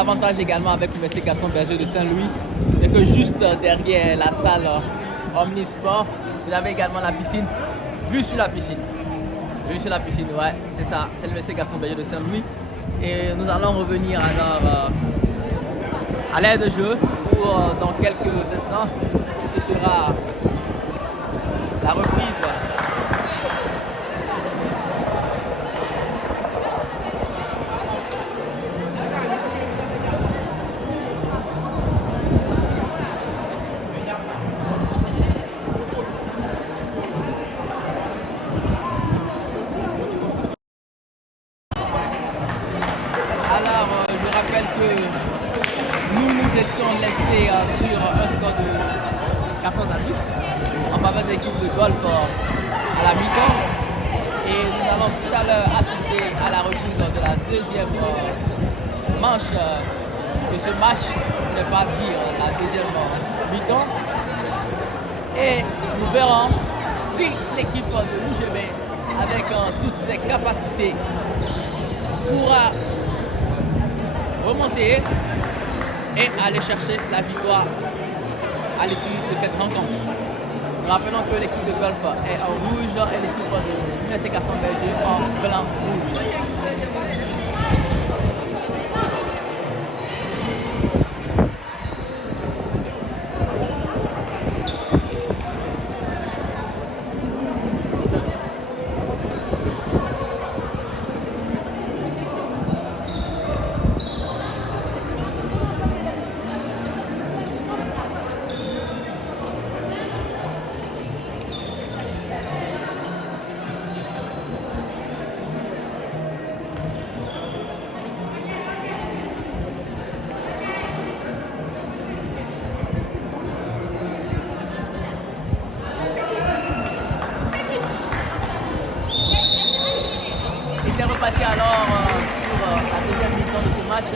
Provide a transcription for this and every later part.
l'avantage également avec le Messie Gaston Berger de Saint-Louis, c'est que juste derrière la salle Omnisport, vous avez également la piscine, vue sur la piscine. Vue sur la piscine, ouais, c'est ça, c'est le Messie Gaston Berger de Saint-Louis. Et nous allons revenir alors à l'aire de jeu pour dans quelques instants, ce sera la reprise. Je rappelle que nous étions laissés sur un score de 14-10 en faveur de l'équipe de golf à la mi-temps. Et nous allons tout à l'heure assister à la reprise de la deuxième manche de ce match, pour ne pas dire la deuxième mi-temps. Et nous verrons si l'équipe de l'UGB, avec toutes ses capacités, pourra remonter et aller chercher la victoire à l'issue de cette rencontre. Nous rappelons que l'équipe de golf est en rouge et l'équipe de l'UNC Gaston Berger en blanc rouge. C'est reparti alors pour la deuxième mi-temps de ce match,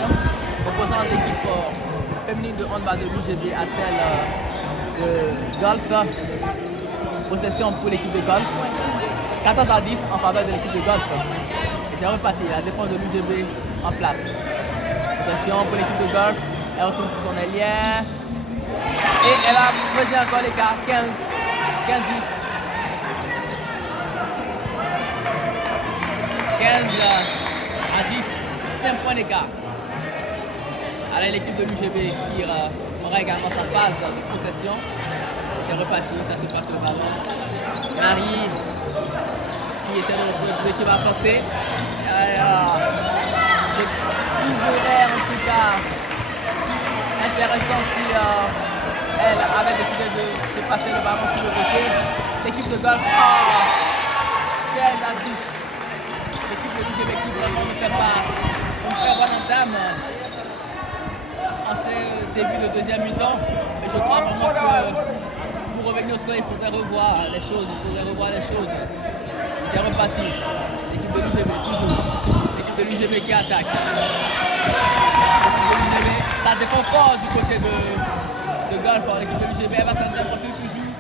opposant l'équipe féminine de handball de l'UGB à celle de golf. Possession pour l'équipe de golf, 14-10 en faveur de l'équipe de golf. Et c'est reparti, la défense de l'UGB en place. Possession pour l'équipe de golf, elle retourne sur son ailière. Et elle a posé encore l'écart, 15-10. 15 à 10, 5 points d'écart. Alors l'équipe de l'UGB qui aura également sa phase de possession. C'est reparti, ça se passe le ballon. Marie qui essaie de retrouver qui va forcer. J'ai toujours l'air en tout cas intéressant si elle avait décidé de passer le ballon sur le côté. L'équipe de golf, 16 à 10. L'équipe de l'UGB qui vraiment ne fait pas une très bonne entame en ce début de deuxième mi-temps. Et je crois vraiment que pour revenir au score, il faudrait revoir les choses. C'est reparti. L'équipe de l'UGB toujours. L'équipe de l'UGB qui attaque. L'équipe de l'UGB, ça défend fort du côté de golf. L'équipe de l'UGB va tenter un profil toujours.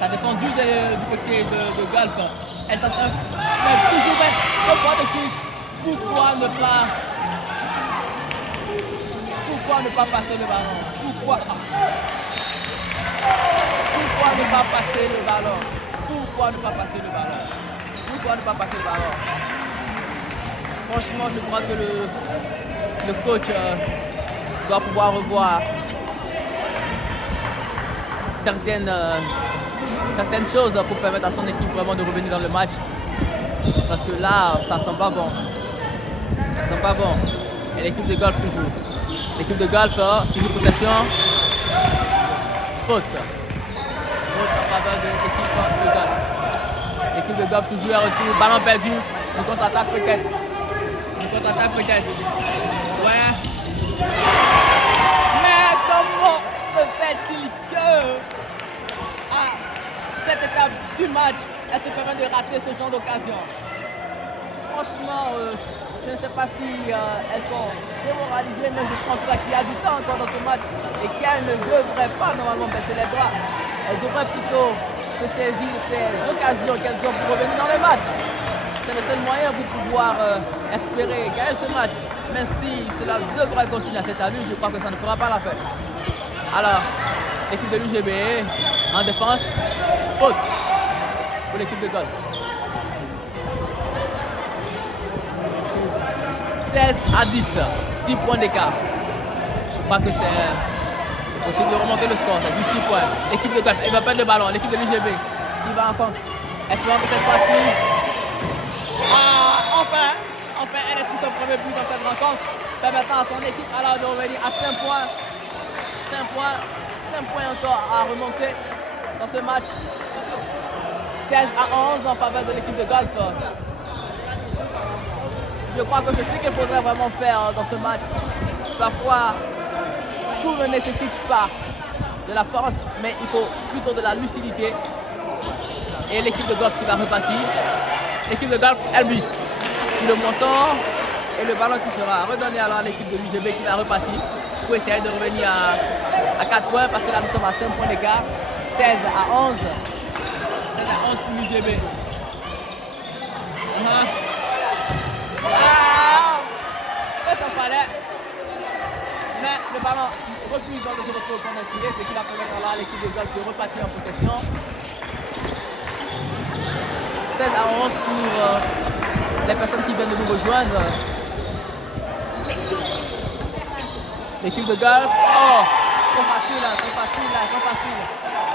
Ça dépend du côté de golf. Elle tente toujours un point de kick. Pourquoi ne pas passer le ballon? Pourquoi ne pas passer le ballon? Pourquoi ne pas passer le ballon? Franchement, je crois que le coach doit pouvoir revoir certaines choses pour permettre à son équipe vraiment de revenir dans le match. Parce que là, ça sent pas bon. Et l'équipe de golf toujours. L'équipe de golf, toujours possession. Faute en faveur de l'équipe de golf. L'équipe de golf toujours à retour. Ballon perdu. Une contre-attaque peut-être. Ouais. Mais comment se fait-il que à cette étape du match, elle se permet de rater ce genre d'occasion? Franchement, je ne sais pas si elles sont démoralisées, mais je pense qu'il y a du temps encore dans ce match et qu'elles ne devraient pas normalement baisser les bras. Elles devraient plutôt se saisir de ces occasions qu'elles ont pour revenir dans le match. c'est le seul moyen pour pouvoir espérer gagner ce match. Mais si cela devrait continuer à cette allure, je crois que ça ne fera pas l'affaire. Alors, l'équipe de l'UGB en défense, faute pour l'équipe de golf. 16 à 10, 6 points d'écart. Je crois que c'est possible de remonter le score, c'est juste 6 points. L'équipe de golf, il va perdre le ballon, l'équipe de l'UGB qui va en compte. Espérons que cette fois-ci. Enfin, elle est tout son premier but dans cette rencontre. Permettant à son équipe alors de revenir à 5 points. 5 points encore à remonter dans ce match. 16 à 11 en faveur de l'équipe de golf. Je crois que c'est ce qu'il faudrait vraiment faire dans ce match. Parfois, tout ne nécessite pas de la force, mais il faut plutôt de la lucidité. Et l'équipe de golf qui va repartir. L'équipe de golf, elle but sur le montant et le ballon qui sera redonné alors à l'équipe de l'UGB qui va repartir pour essayer de revenir à 4 points parce que là nous sommes à 5 points d'écart. 16 à 11. 16 à 11 pour l'UGB. Ça fallait. Mais le ballon refuse de se retrouver au point d'inspirer, ce qui va permettre alors à l'équipe de golf de repartir en possession. 16 à 11 pour les personnes qui viennent de nous rejoindre. L'équipe de golf. Oh, trop facile.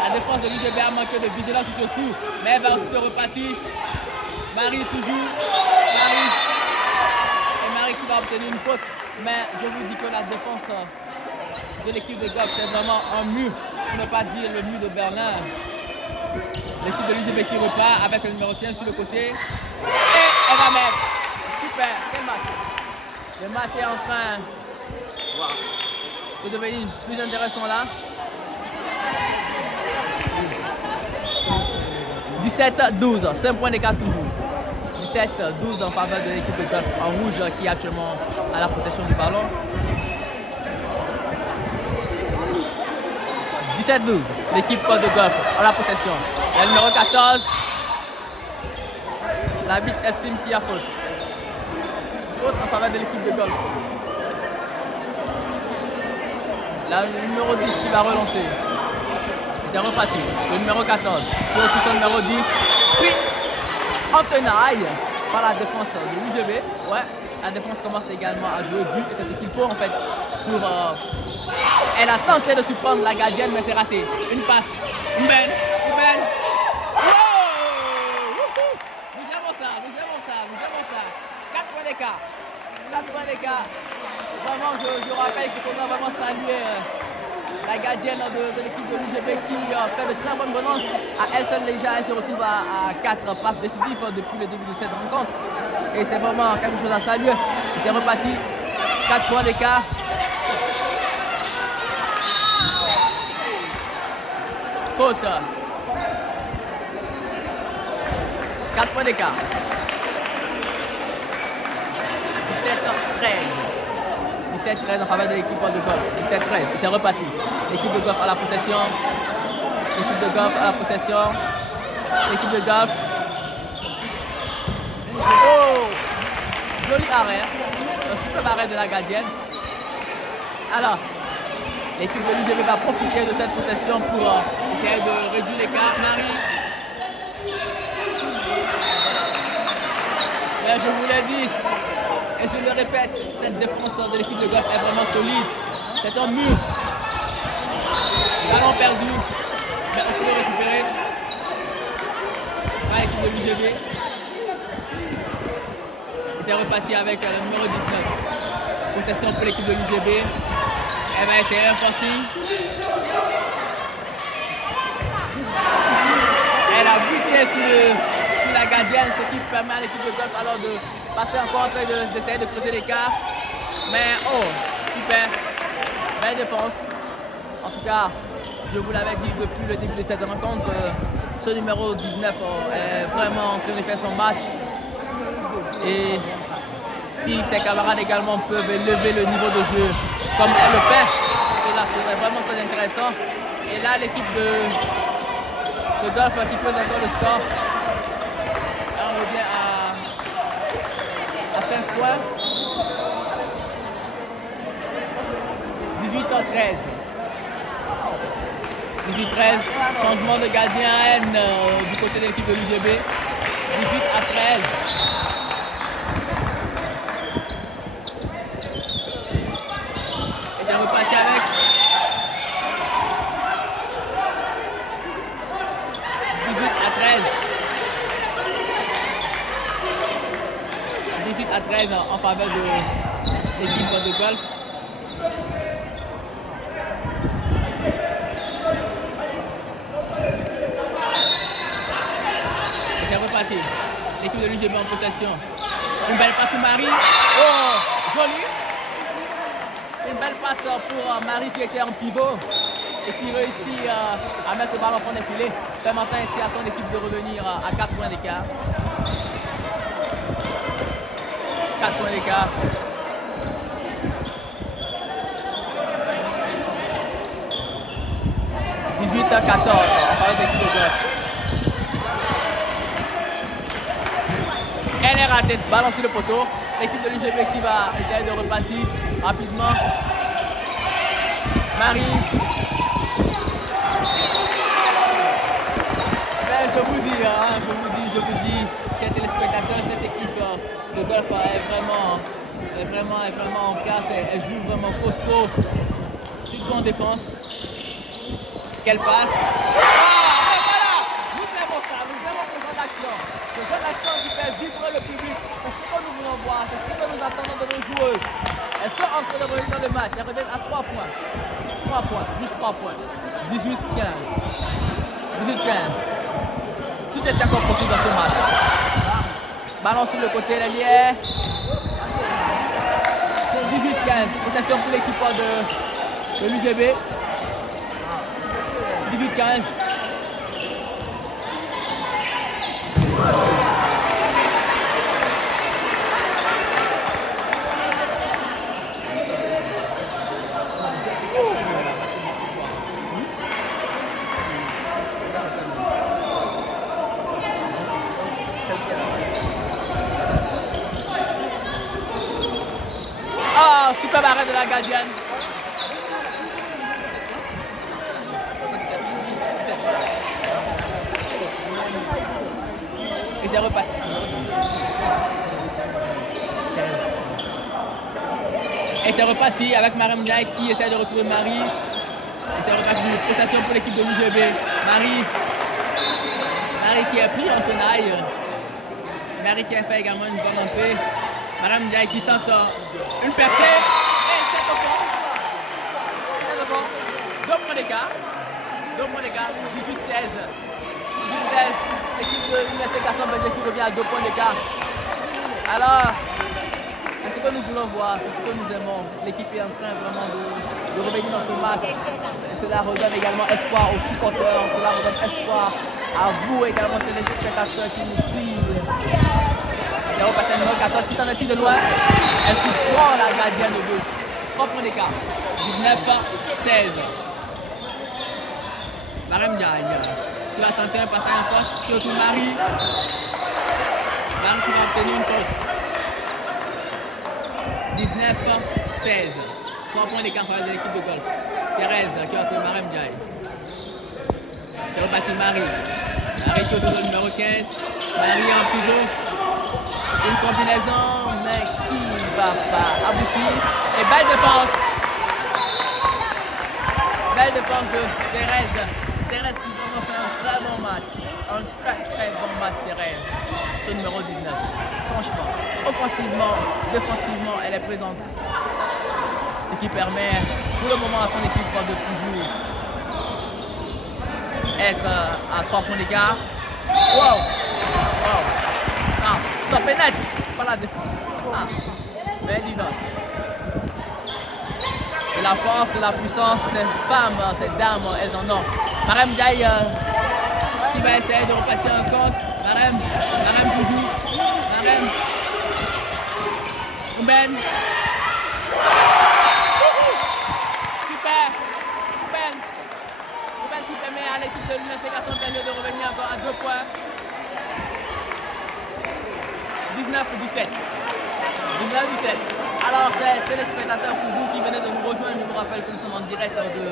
La défense de l'UGB a manqué de vigilance sur ce coup, mais elle va aussi repartir. Marie toujours. Marie qui va obtenir une faute. Mais je vous dis que la défense de l'équipe de golf, c'est vraiment un mur, pour ne pas dire le mur de Berlin. L'équipe de l'UGB qui repart avec le numéro 15 sur le côté. Et elle va mettre. Super, quel match. Le match est en train de devenir plus intéressant là. 17-12, 5 points d'écart toujours. 17-12 en faveur de l'équipe de golf en rouge qui est actuellement à la possession du ballon. 17-12, l'équipe de golf à la possession. Le numéro 14, l'arbitre estime qu'il y a faute. Faute en faveur de l'équipe de golf. Là, le numéro 10 qui va relancer. C'est reparti. Le numéro 14. Sur le numéro 10. Puis, en tenaille par la défense de l'UGB. Ouais, la défense commence également à jouer dur. Et c'est ce qu'il faut en fait pour... Elle a tenté de surprendre la gardienne, mais c'est raté. Une passe. Une belle. Wow! Nous aimons ça. 4 points d'écart. 4 points d'écart. Vraiment, je rappelle qu'il faudra vraiment saluer la gardienne de l'équipe de l'UGB qui fait de très bonnes balances. À elle seule déjà, elle se retrouve à 4 passes décisives depuis le début de cette rencontre. Et c'est vraiment quelque chose à saluer. Et c'est reparti. 4 points d'écart. Faute. 4 points d'écart. 17-13 en faveur de l'équipe de golf. 17-13. Et c'est reparti. L'équipe de golf à la possession. L'équipe de golf. Oh! Joli arrêt. Un super arrêt de la gardienne. Alors, l'équipe de l'UGB va profiter de cette possession pour essayer de réduire l'écart. Marie. Mais je vous l'ai dit, et je le répète, cette défense de l'équipe de golf est vraiment solide. C'est un mur. Ballon perdu. Mais on peut le récupérer par l'équipe de l'UGB. Et c'est reparti avec le numéro 19. Possession pour l'équipe de l'UGB. Elle va essayer un forcing. Elle a buté sur la gardienne, ce qui permet à l'équipe de golf alors de passer encore en train d'essayer de creuser l'écart. Mais oh, super. Belle défense. En tout cas, je vous l'avais dit depuis le début de cette rencontre, ce numéro 19 est vraiment en train de faire son match. Et si ses camarades également peuvent élever le niveau de jeu comme elle le fait, cela serait vraiment très intéressant. Et là, l'équipe de golf qui pose encore le score. On revient à points. 18-13. 18-13. Changement de gardien N du côté de l'équipe de l'UGB. 18-13. Et ça reparti avec 18-13 en faveur de l'équipe de golf. Et c'est reparti. L'équipe de l'UGB en possession. Une belle passe pour Marie. Oh, joli. Une belle passe pour Marie qui était en pivot et qui réussit à mettre le ballon au fond des filets, permettant ainsi à son équipe de revenir à 4 points d'écart. 4 points d'écart. « 18-14 en faveur de l'équipe de golf. Elle est ratée, ballon sur le poteau. L'équipe de l'UGB qui va essayer de repartir rapidement. Marie. Mais je vous dis, chers téléspectateurs, cette équipe de golf est vraiment en classe. Elle joue vraiment costaud, surtout en défense. Quelle passe. Et voilà, nous aimons ça, nous aimons ce genre d'action. Ce genre d'action qui fait vibrer le public. C'est ce que nous voulons voir, c'est ce que nous attendons de nos joueuses. Elles sont en train de revenir dans le match, elles reviennent à 3 points. 3 points, juste 3 points. 18-15. 18-15. Tout est encore possible dans ce match. Ballon sur le côté, l'ailier. 18-15. Protection pour l'équipe de l'UGB. 18-15. Ah, super arrêt de la gardienne. Et c'est reparti. Et c'est reparti avec Mariam Ndiaye qui essaie de retrouver Marie. Et c'est reparti une prestation pour l'équipe de l'UGB. Marie qui a pris en tenaille. Marie qui a fait également une bonne entrée. Mariam Ndiaye qui tente une percée. Et c'est au fond. C'est au fond. 2 points d'écart. 2 points d'écart. 18-16. 18-16. L'équipe de l'Université Gaston Berger qui revient à 2 points d'écart. Alors, c'est ce que nous voulons voir, c'est ce que nous aimons. L'équipe est en train vraiment de revenir dans ce match. Et cela redonne également espoir aux supporters, cela redonne espoir à vous également, téléspectateurs qui nous suivent. Et au patin numéro 14 qui t'en est de loin. Elle surprend la gardienne de but. 3 points d'écart. 19-16. Mariam Ndiaye qui va tenter un passage en force. Qui retrouve Marie. Marie qui va obtenir une faute. 19-16. 3 points d'écart pour l'équipe de golf. Thérèse qui va retrouver Mariam Ndiaye. C'est reparti Marie. Marie qui retrouve le numéro 15. Marie en pivot. Une combinaison, mais qui ne va pas aboutir. Et belle défense. Belle défense de Thérèse. Thérèse qui vraiment fait un très bon match. Un très bon match, Thérèse. Ce numéro 19. Franchement, offensivement, défensivement, elle est présente. Ce qui permet pour le moment à son équipe de toujours être à 3 points d'écart. Wow! Wow! Ah, stop et net! Pas la défense. Ah, mais dis donc. De la force, de la puissance, ces femmes, ces dames, elles en ont. Mariam Ndiaye qui va essayer de repartir en compte. Mariam toujours. Mariam. Ouben. Super. Ouben qui permet à l'équipe de l'Université Gaston Berger de revenir encore à 2 points. 19-17. 19-17. 19-17. Alors, chers téléspectateurs, pour vous qui venez de nous rejoindre, je vous rappelle que nous sommes en direct de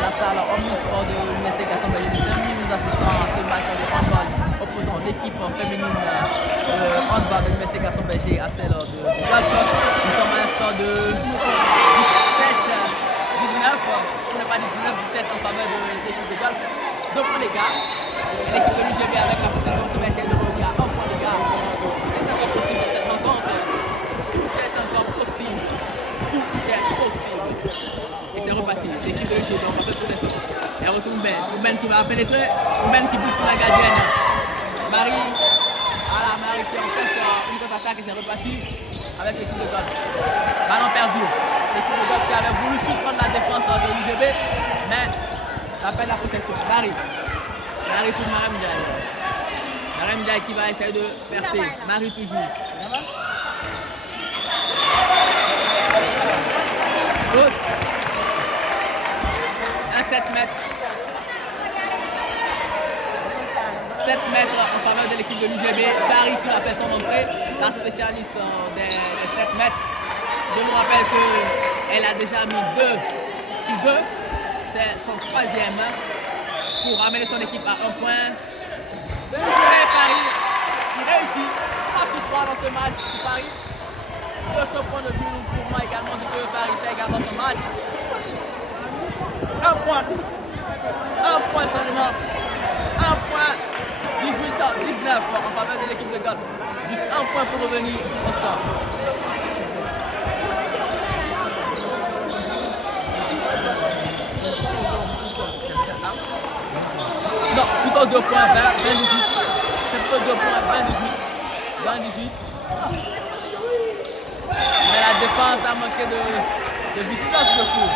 la salle Omnisport de l'Université Gaston Berger de Saint-Louis. Nous assistons à ce match de handball opposant l'équipe féminine de handball de l'Université Gaston Berger à celle de golf. Nous sommes à un score de 17-19, pour ne pas dire 19-17 en faveur de l'équipe de golf. 2 points d'écart. Et l'équipe de l'UGB avec la possession qui va essayer de revenir à 1 point d'écart. Tout est encore possible dans cette rencontre. Tout est encore possible. Tout est possible. Et c'est reparti. L'équipe de l'UGB, on va faire possession. Elle retourne Ben. Ben qui va pénétrer. Ben qui bute sur la gardienne. Marie. Voilà, Marie qui en fait une contre-attaque et c'est reparti avec l'équipe de golf. Ballon perdu. L'équipe de golf qui avait voulu surprendre la défense de l'UGB, mais ça perd la protection. Marie. Marie pour Marem Ndiaye. Marem Ndiaye qui va essayer de percer. Marie toujours. Haute. Un 7 mètres. 7 mètres en faveur de l'équipe de l'UGB. Paris qui a fait son entrée. La spécialiste des 7 mètres. Je vous rappelle qu'elle a déjà mis 2 sur 2. C'est son 3e pour ramener son équipe à 1 point. Paris qui réussit. 3-3 dans ce match pour Paris. De ce point de vue, pour moi également, de que Paris fait également ce match. 1 point. 1 point seulement. 1 point. 18-19 en faveur de l'équipe de golf. Juste 1 point pour revenir au score. Non, plutôt 2 points, 20-18. C'est plutôt 2 points, 20-18. Mais la défense a manqué de vigilance de coup.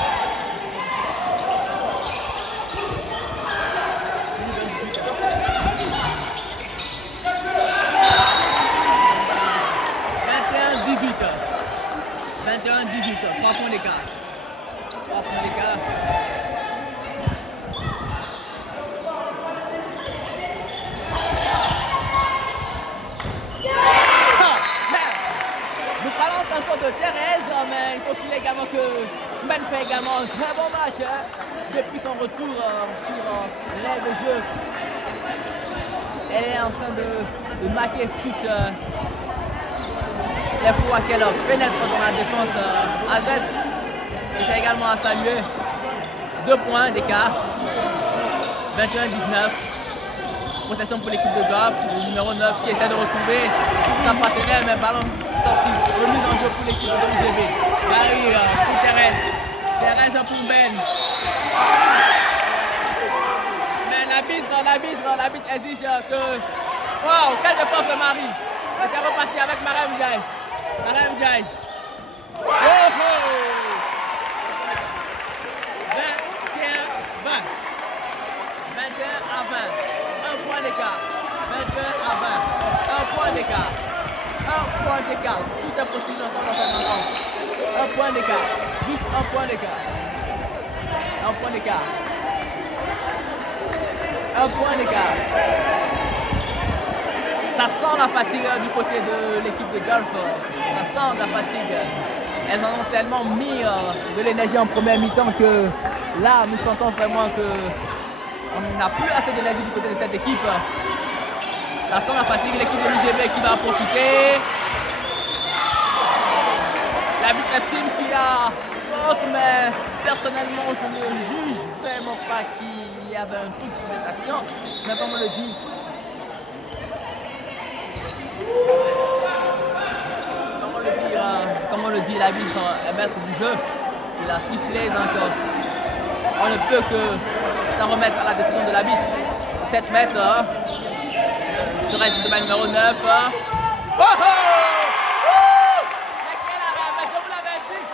« 3 points d'écart. 3 points d'écart. Nous parlons encore de Thérèse, mais il faut souligner également que Ben fait également un très bon match depuis son retour sur l'aire de jeu. Elle est en train de marquer toutes les fois qu'elle pénètre dans la défense adverse. Et c'est également à saluer. 2 points d'écart. 21-19. Possession pour l'équipe de golf. Le numéro 9 qui essaie de retrouver sa partenaire, mais ballon sorti. Remise en jeu pour l'équipe de l'UGB. Marie pour Thérèse. Thérèse pour Ben. Mais l'arbitre exige que... Wow, quelle défense de Marie. Et c'est reparti avec Marem Ndiaye. Marem Ndiaye. Oh oh! 21-20. 21 à 20. 1 point d'écart. 21 à 20. 1 point d'écart. 1 point d'écart. Tout est possible encore dans cette rencontre. 1 point d'écart. Juste 1 point d'écart. 1 point d'écart. 1 point d'écart. Ça sent la fatigue du côté de l'équipe de golf. Ça sent la fatigue. Elles en ont tellement mis de l'énergie en première mi-temps que là, nous sentons vraiment qu'on n'a plus assez d'énergie du côté de cette équipe. Ça sent la fatigue. L'équipe de l'UGB qui va profiter. L'arbitre estime qu'il y a faute, mais personnellement, je ne juge vraiment pas qu'il y avait un truc sur cette action. Mais comme on le dit, comme on le dit, l'arbitre est maître du jeu. Il a sifflé, donc on ne peut que s'en remettre à la décision de l'arbitre. 7 mètres, serait le domaine numéro 9. Oh oh! Mais quel arrêt, mais je vous l'avais dit.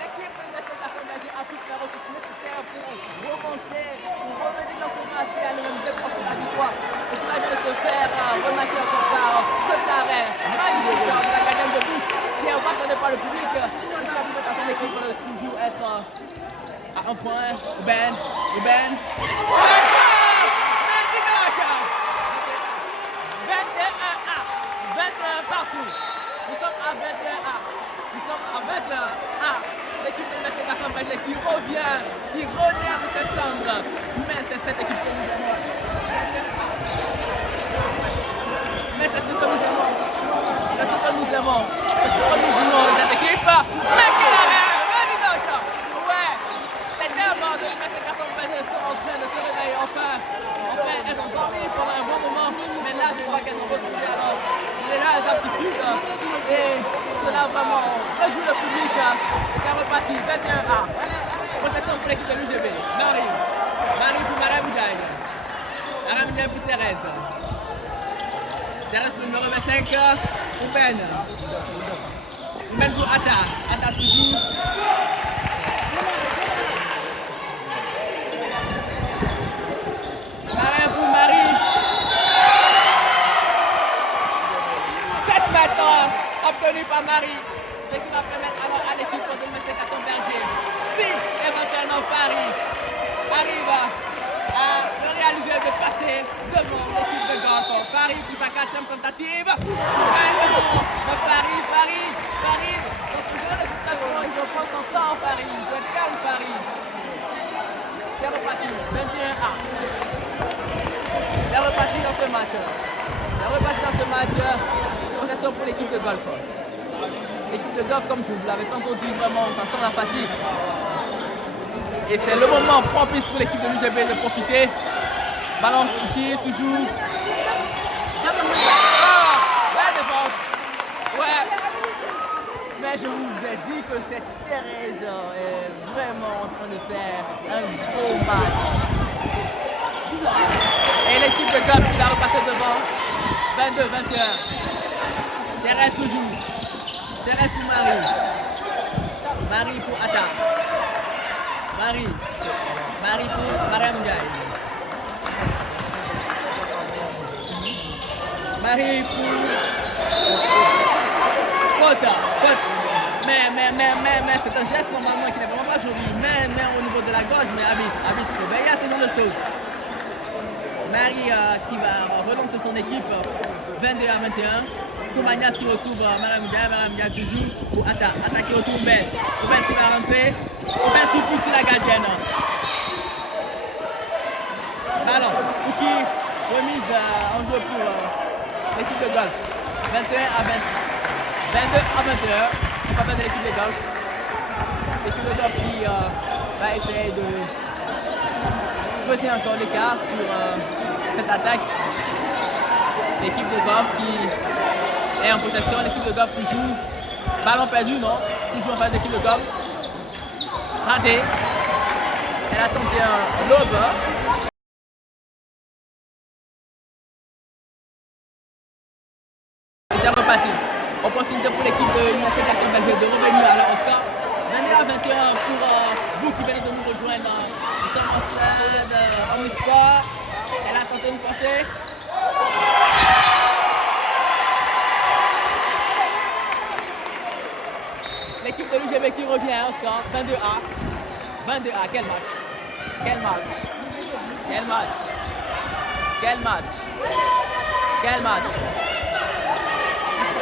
L'équipe de l'Université Gaston Berger a toutes les ressources nécessaires pour remonter, pour revenir dans ce match et aller même décrocher la victoire. Et cela vient de se faire remarquer encore par cet arrêt magnifique de la gardienne de but qui est ovationné par le public. Et qui a permis à son équipe de toujours être à 1 point. Ben. 21 partout. Nous sommes à 21 A. Nous sommes à 21 A. L'équipe de Mestre Garçon Berger qui revient, qui renaît de ses cendres. Mais c'est cette équipe que nous aimons. Mais c'est ce que nous aimons. C'est ce que nous aimons. C'est ce que nous voulons de cette équipe. Mais quel arrêt! Vas-y donc! Ouais! C'est tellement de Mestre Garçon Berger sont en train de se réveiller enfin. Enfin, elles ont dormi pendant un bon moment. Mais là, je vois qu'elles ont retrouvé alors les aptitudes. Et cela vraiment réjouit le public. C'est reparti. 21A. Protection pour l'équipe de l'UGB. Marie. Marie pour Madame Ndiaye. Madame Ndiaye pour Thérèse. Thérèse pour le numéro 25. Pour Ben. Ben pour Atta. Atta toujours. Marie pour Marie. 7 mètres obtenu par Marie. Ce qui va permettre alors à l'équipe de Mestre Garçon Berger, si éventuellement Paris arrive à réaliser de passer devant l'équipe de golf. Paris pour sa 4e tentative. Paris. Dans ce genre de situation, il doit prendre son temps, Paris. Il doit être calme, Paris. C'est reparti. 21A. C'est reparti dans ce match. C'est reparti dans ce match. Possession pour l'équipe de golf. L'équipe de golf, comme je vous l'avais tantôt dit, vraiment, ça sent la fatigue. Et c'est le moment propice pour l'équipe de l'UGB de profiter. Ballon qui est toujours. Ah, la défense. Ouais. Mais je vous ai dit que cette Thérèse est vraiment en train de faire un gros match. Et l'équipe de golf qui va repasser devant. 22-21. Thérèse toujours. Thérèse pour Marie. Marie pour Atta. Marie pour Mariam Ndiaye. Marie pour Kota. Mais c'est un geste normalement qui n'est vraiment pas joli. Mais au niveau de la gorge, mais habite. Ben, il y a ce genre de choses. Marie qui va relancer son équipe 22-21. Koumanias qui retrouve Mariam Ndiaye toujours pour Atta. Atta qui retrouve Ben. Ben qui va rentrer. Ben qui pousse la gardienne. Ballon. Pouki remise en jeu pour l'équipe de golf. 21-20. 22-21. Pas mal de l'équipe de golf. L'équipe de golf qui va essayer de poser encore l'écart sur cette attaque. L'équipe de golf qui est en possession. L'équipe de golf qui joue. Ballon perdu, non? Toujours en face de l'équipe de golf. Raté. Elle a tenté un lobe. Et c'est reparti. Opportunité pour l'équipe de Mestre Garçon Berger de revenir à au score. 21-21 pour vous qui venez de nous rejoindre. Nous sommes en stade Omnisport. Elle a tenté une portée. L'équipe de l'UGB qui revient au score. 22A. 22A. Quel match? Quel match? Quel match? Quel match? Quel match?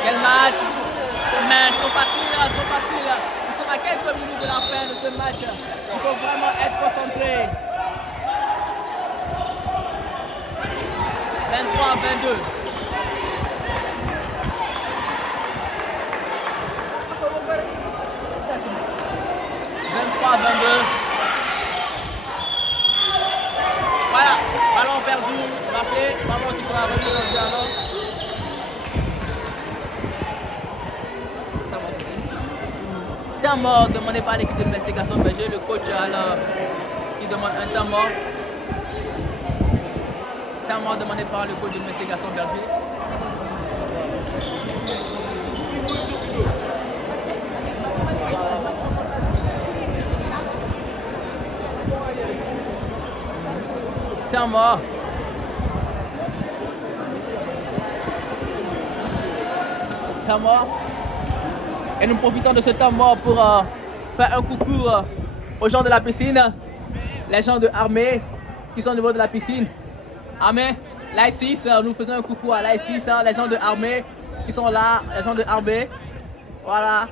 Quel match? Mais trop facile. Nous sommes à quelques minutes de la fin de ce match. Il faut vraiment être concentré. 23-22. Voilà, ballon perdu, marqué, ballon qui sera remis dans le dialogue. Temps mort demandé par l'équipe de Mestre Garçon Berger, le coach alors, qui demande un temps mort. Temps mort demandé par le coach de Mestre Garçon Berger. Temps mort. Temps mort. Et nous profitons de ce temps mort pour faire un coucou aux gens de la piscine, les gens de Armée qui sont au niveau de la piscine. Armée, l'I6, nous faisons un coucou à l'I6, les gens de Armée qui sont là, les gens de Armée. Voilà.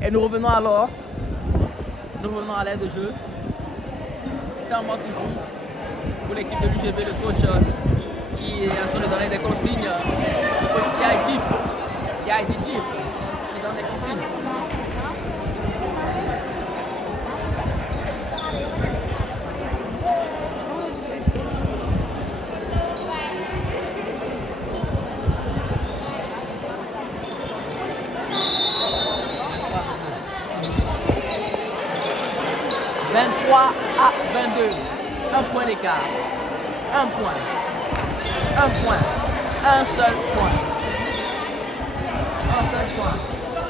Et nous revenons alors. Nous revenons à l'aide de jeu. Temps mort toujours. Pour l'équipe de l'UGB, le coach qui est en train de donner des consignes. Le coach Yaïdif. Qui donne des consignes. À 22, un point d'écart, un point, un seul point,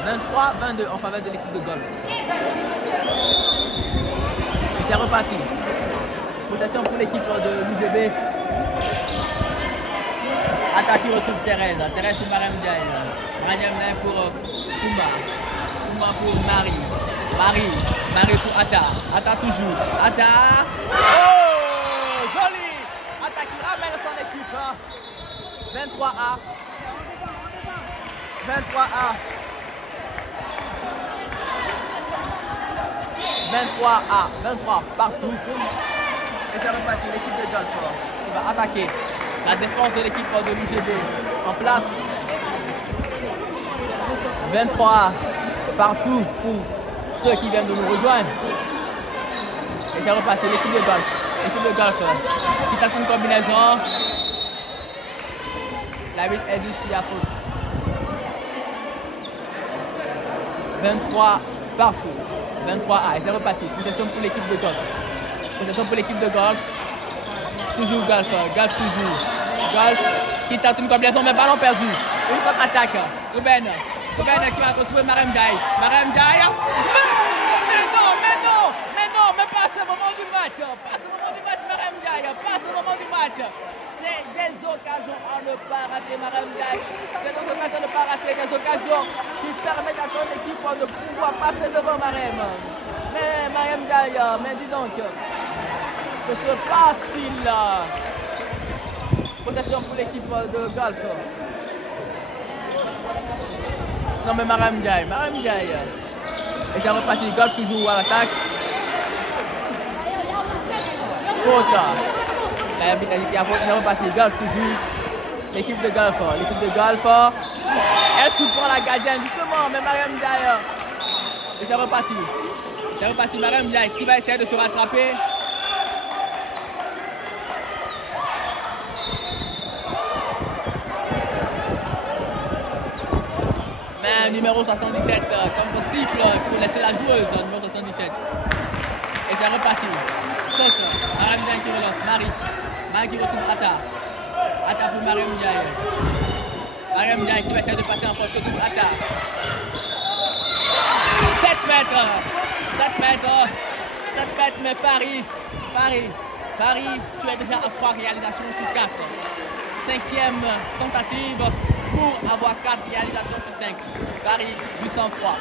23-22 en faveur de l'équipe de golf. Et c'est reparti. Possession pour l'équipe de l'UGB. Attaque qui retrouve Thérèse sur Mariam Ndiaye. Mariam Ndiaye pour Kouma. Kouma pour Marie sur Atta. Atta toujours. Atta. Oh, joli. Atta qui ramène son équipe. 23-A. 23 partout. Et c'est reparti, l'équipe de golf qui va attaquer. La défense de l'équipe de l'UGB en place. 23 partout pour ceux qui viennent de nous rejoindre. Et c'est reparti, l'équipe de golf. L'équipe de golf qui tente une combinaison. L'arbitre exige qu'il y a faute. 23 partout. 23A. Et c'est reparti. Possession pour l'équipe de golf. Possession pour l'équipe de golf. Toujours golf. Golf toujours. Golf qui tente une combinaison, mais ballon perdu. Une contre-attaque. Ruben qui va retrouver Mariam Ndiaye. Mariam Ndiaye. Mais pas à ce moment du match. Pas à ce moment du match, Mariam Ndiaye. Pas à ce moment du match. C'est des occasions à ne pas rater, Mariam Ndiaye. C'est des occasions à ne pas rater. Des occasions qui permettent à son équipe de pouvoir passer devant Mariam. Mais Mariam Ndiaye, mais dis donc, que se passe-t-il là? Protection pour l'équipe de golf. Non mais Mariam Ndiaye. Et c'est reparti, golf toujours à l'attaque. Faute. L'arbitre a dit qu'il y a faute, c'est reparti, golf toujours. L'équipe de golf. Elle surprend la gardienne justement, mais Mariam Ndiaye. Et c'est reparti, Mariam Ndiaye qui va essayer de se rattraper. Mais numéro 77 comme cible pour laisser la joueuse, numéro 77. Et c'est reparti. Mariam Ndiaye qui relance, Marie qui retrouve Atta pour Mariam Ndiaye. Mariam Ndiaye qui va essayer de passer en poste pour Atta. 7 mètres, mais Paris, tu es déjà à 3 réalisations sur 4. 5e tentative pour avoir 4 réalisations sur 5. Paris, du sang-froid.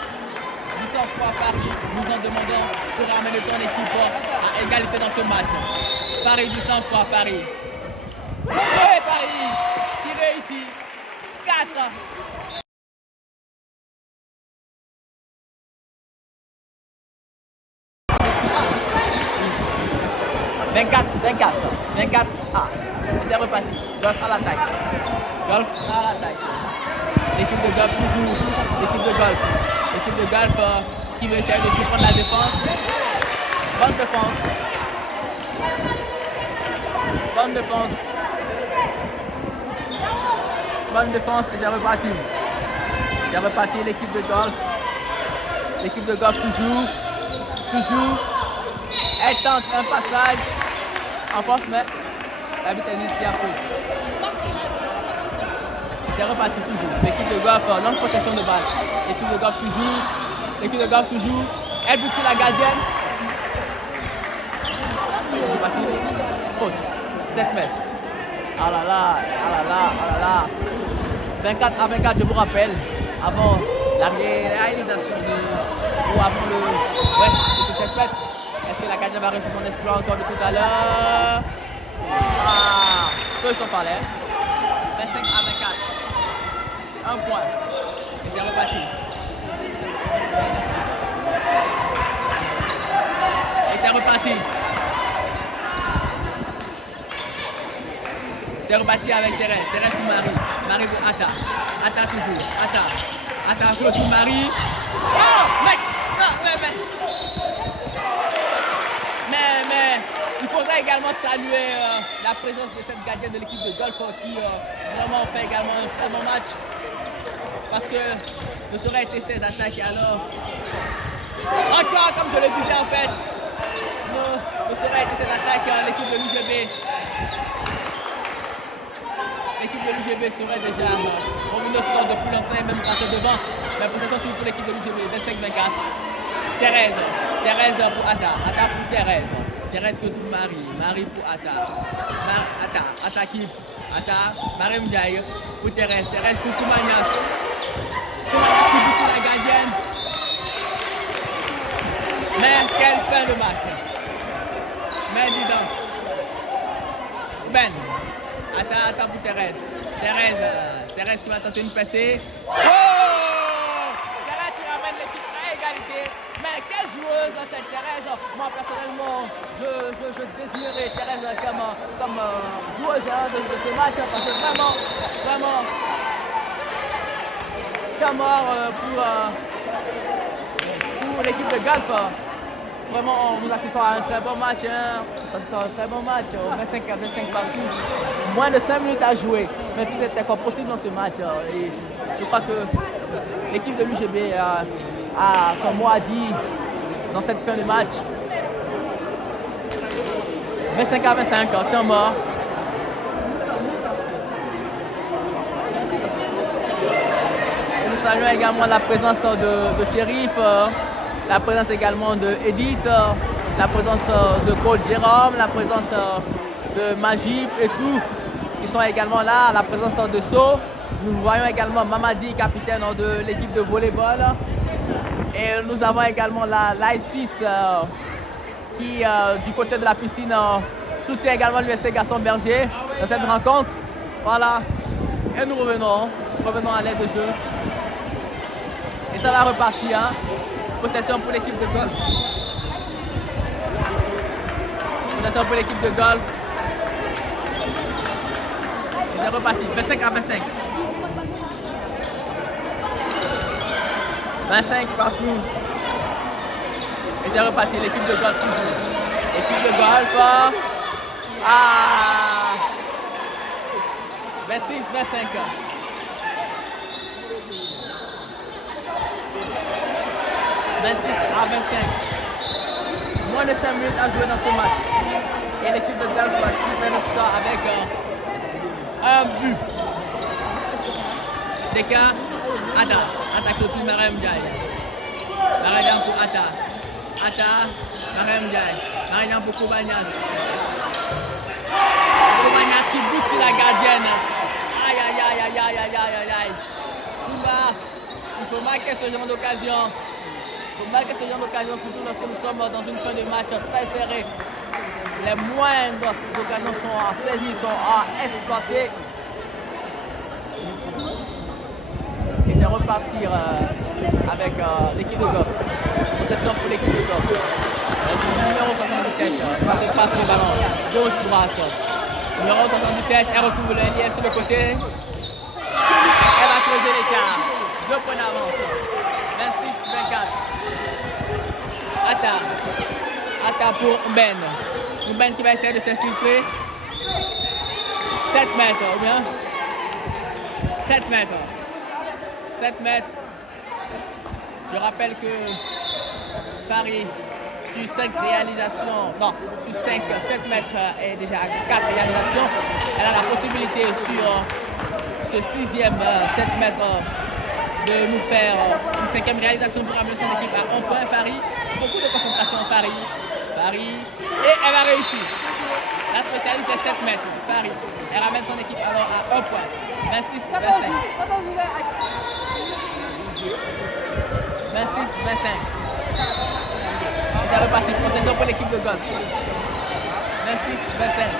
Paris, nous en demandons pour ramener ton équipe à égalité dans ce match. Paris, du sang-froid, Paris. Et Paris qui réussit. 4. « 24 A. Et c'est reparti. Golf à l'attaque. L'équipe de golf toujours. L'équipe de golf qui veut essayer de surprendre la défense. Bonne défense et c'est reparti. L'équipe de golf toujours. Elle tente un passage en force, mais l'arbitre a dit qu'il y a faute. C'est reparti toujours. L'équipe de golf, longue protection de balle. L'équipe de golf toujours. Elle bute sur la gardienne. C'est parti. Faute. 7 mètres. Ah là là. 24-24, je vous rappelle, avant la réalisation ou avant le 7 mètres. Est-ce que la gardienne va réussir son exploit encore de tout à l'heure? Eux sont pas l'air. 25-24. Un point. Et c'est reparti. reparti. C'est reparti avec Thérèse. Thérèse pour Marie. Marie pour Atta. Atta toujours. Atta. Atta pour Marie. Oh, mec! Non, mais il faudrait également saluer la présence de cette gardienne de l'équipe de golf qui vraiment fait également un très bon match. Parce que ne serait été ces attaques alors. Encore, comme je le disais en fait, ne serait été cette attaque l'équipe de l'UGB. L'équipe de l'UGB serait déjà revenue au score depuis longtemps et même passé devant. Mais possession toujours pour l'équipe de l'UGB, 25-24. Thérèse pour Atta. Atta pour Thérèse. Thérèse que tout Marie. Marie pour Atta. Atta qui? Atta. Marie Mdiaye pour Thérèse. Thérèse pour Koumanias. Koumanias qui bout la gardienne. Mais quelle fin de match. Mais dis donc. Ben. Atta pour Thérèse. Thérèse qui va tenter une percée. Oh! Thérèse qui ramène l'équipe à égalité. Mais quelle joueuse cette Thérèse. Moi personnellement, je désirais Thérèse comme joueuse de ce match parce que vraiment, temps mort pour l'équipe de golf. Vraiment, nous assistons à un très bon match. Au 25-25 partout. Moins de 5 minutes à jouer. Mais tout était encore possible dans ce match. Et je crois que l'équipe de l'UGB a son mot à dire dans cette fin de match. 25-25, temps mort. Et nous saluons également la présence de Shérif. La présence également de Edith, la présence de Claude Jérôme, la présence de Magip et tout, qui sont également là, la présence de So. Nous voyons également Mamadi, capitaine de l'équipe de volleyball. Et nous avons également l'I6 qui, du côté de la piscine, soutient également l'Université Gaston Berger dans cette rencontre. Voilà. Et nous revenons à l'aide de jeu. Et ça va repartir. Hein. Possession pour l'équipe de golf. Possession pour l'équipe de golf. Et c'est reparti. 25-25. 25 partout. Et c'est reparti. L'équipe de golf toujours. L'équipe de golf. 26-25. À 25. Moins de 5 minutes à jouer dans ce match. Et l'équipe de golf qui fait le score avec un but. Deka, Atta. Atta contre Marem Ndiaye. Marem pour Atta. Atta, Marem Ndiaye. Marem pour Koubanias. Koubanias qui boute la gardienne. Aïe. Koumba, il faut marquer ce genre d'occasion. Il faut marquer ce genre d'occasion, surtout lorsque nous sommes dans une fin de match très serrée. Les moindres occasions sont à saisir, sont à exploiter. Et c'est repartir avec l'équipe de golf. Possession pour l'équipe de golf. Numéro 77, Patrick passe le ballon. Gauche-droite. Numéro 77, elle retrouve le LIF sur le côté. Elle va creuser l'écart. 2 points d'avance. 26-24. Atta pour Ben. Ben qui va essayer de s'infiltrer. 7 mètres, ou bien 7 mètres. 7 mètres. Je rappelle que Paris, sur 5 réalisations, non, sur 5, 7 mètres est déjà à 4 réalisations. Elle a la possibilité sur ce 6e 7 mètres de nous faire une 5e réalisation pour amener son équipe à 1 point. Paris, beaucoup de concentration. Paris. Et elle a réussi. La spécialité 7 mètres. Paris. Elle ramène son équipe alors à 1 point. 26-25. 26-25. Et ça repartit. Protection pour l'équipe de golf. 26-25.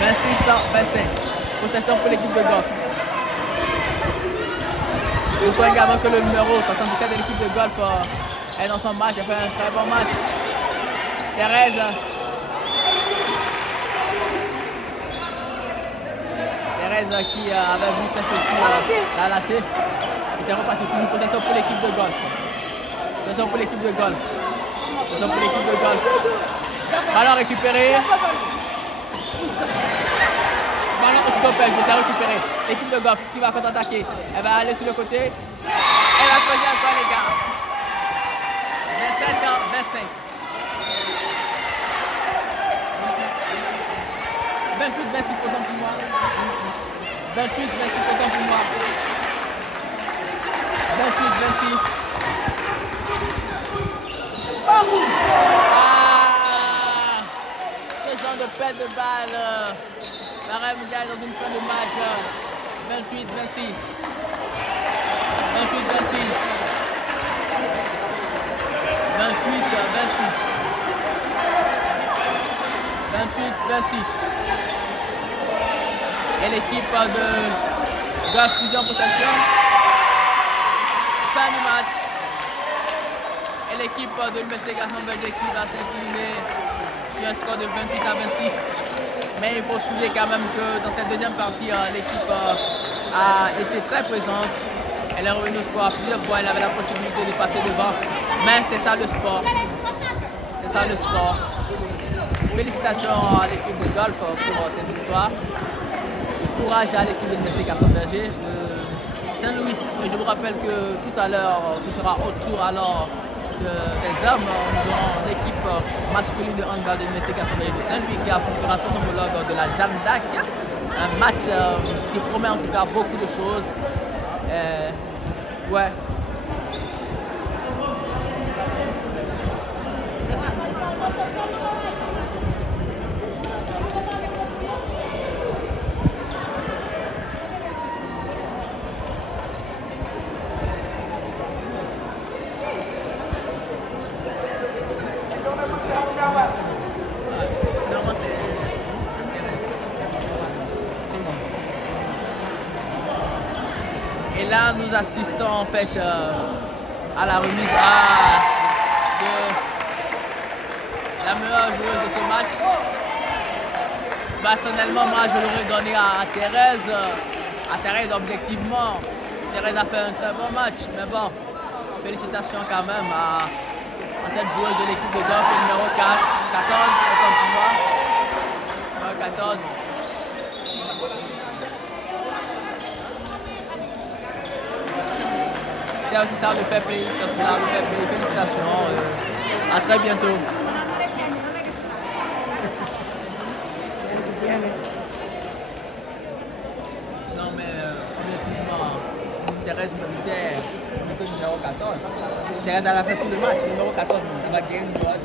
26-25. Possession pour l'équipe de golf. Et vous pouvez également que le numéro 77 de l'équipe de golf est dans son match. Elle fait un très bon match. Thérèse. Thérèse qui avait vu sa chaussure l'a lâché. Et c'est reparti pour une protection pour l'équipe de golf. Attention pour l'équipe de golf. Attention pour l'équipe de golf. Ballon récupéré. Ballon au stoppage, c'est récupéré. L'équipe de golf qui va contre-attaquer. Elle va aller sur le côté. Elle va creuser encore les gars. 27 ans, 25. 28, 26 autant pour moi. 28, 26 autant pour moi. 28, 26. Ah! Ce genre de perte de balle. Pareil, vous êtes dans une fin de match. 28, 26. 28, 26. 28, 26. 28, 26. Et l'équipe de golf fusion possession. Fin du match. Et l'équipe de l'Université Gaston-Berger qui va s'incliner sur un score de 28 à 26. Mais il faut souligner quand même que dans cette deuxième partie, l'équipe a été très présente. Elle est revenue au score plusieurs fois, elle avait la possibilité de passer devant. Mais c'est ça le sport. C'est ça le sport. Félicitations à l'équipe de golf pour cette victoire. Courage à l'équipe de l'Université Gaston-Berger de Saint-Louis. Et je vous rappelle que tout à l'heure, ce sera au tour alors des hommes. Nous aurons l'équipe masculine de handball de l'Université Gaston-Berger de Saint-Louis qui affrontera son homologue de la Jeanne d'Arc. Un match qui promet en tout cas beaucoup de choses. Ouais. Et là, nous assistons en fait à la remise de la meilleure joueuse de ce match. Personnellement, moi, je l'aurais donné à Thérèse. À Thérèse, objectivement. Thérèse a fait un très bon match. Mais bon, félicitations quand même à cette joueuse de l'équipe de golf, numéro 14, autant pour moi. Numéro 14. C'est aussi ça le fait plaisir, félicitations, à très bientôt. Non mais objectivement, Thérèse méritait le numéro 14. Thérèse elle a fait tout le match, numéro 14, elle va gagner une droite.